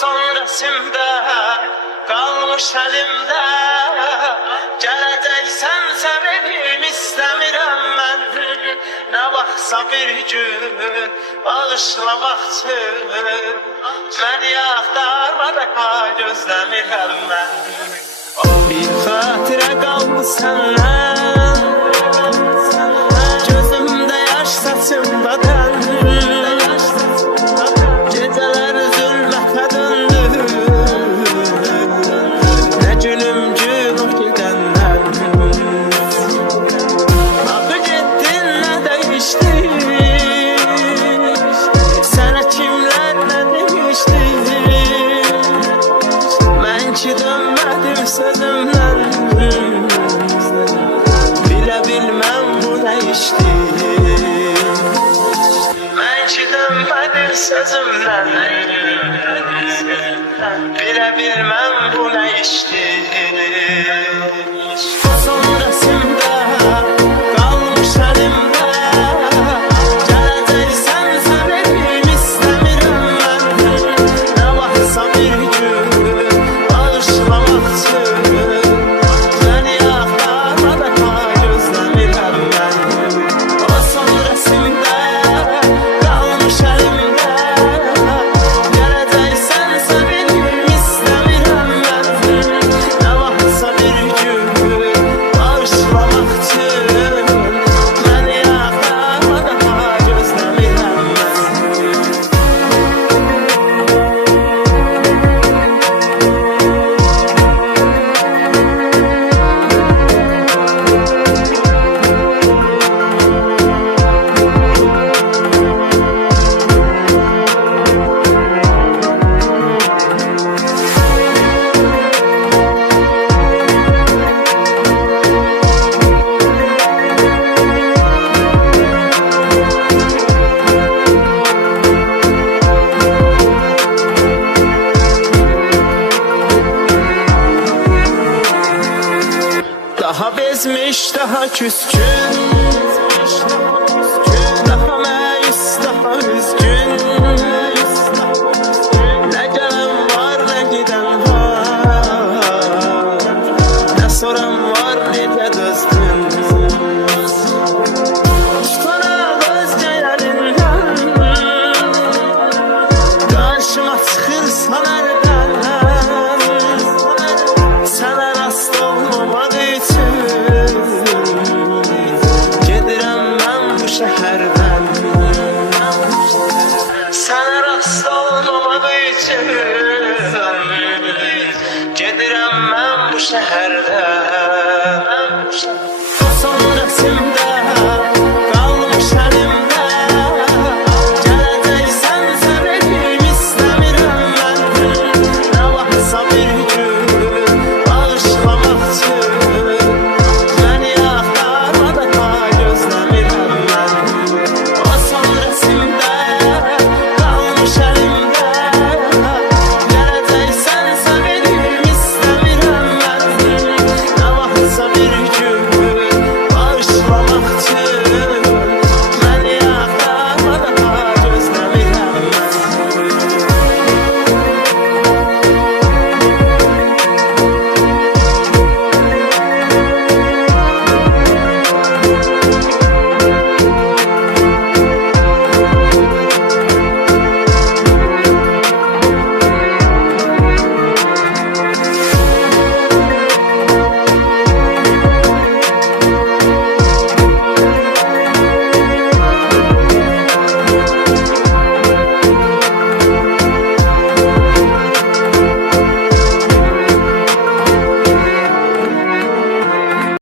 son resimde kalmış elimde. Geleceksen seveyim istemirəm mən. Ne vaxtsa bir gün bağışlamak için beni axtarma da gözləmirəm mən. Bir xatirə qaldı səndən, gözümdə yaş saçımdadan. Geceler zülmətə döndü, ne gülümcü o gidəndən. Adı getdin, ne değişti, sənə kimlər nə demişdi. Mən ki dönmədim sözümdən, bilə bilməm bu nə işdir. Mən ki dönmədim sözümdən, bilə bilməm bu nə işdir. Son resimdə qalmış əlimdə, gələcəksən seveyim istəmirəm mən. Nə vaxtsa bir gün bağışlamaq üçün beni axtarma da gözləmirəm mən. O son resimdə qalmış əlimdə, gələcəksən seveyim istəmirəm mən. Nə vaxtsa bir gün bağışlamaq üçün beni axtarma da gözləmirəm mən. Daha bezmiş, daha küskün, daha məyus, daha üzgün. Ne gelen var, ne giden var, ne soran var, necə dözdün. Tutaraq özgə yerindən, qarşıma çıxırsan əldən. Sənə rast olmamaq üçün gedirəm mən bu şəhərdən. Sənə rast olmamaq üçün gedirəm mən bu şəhərdən.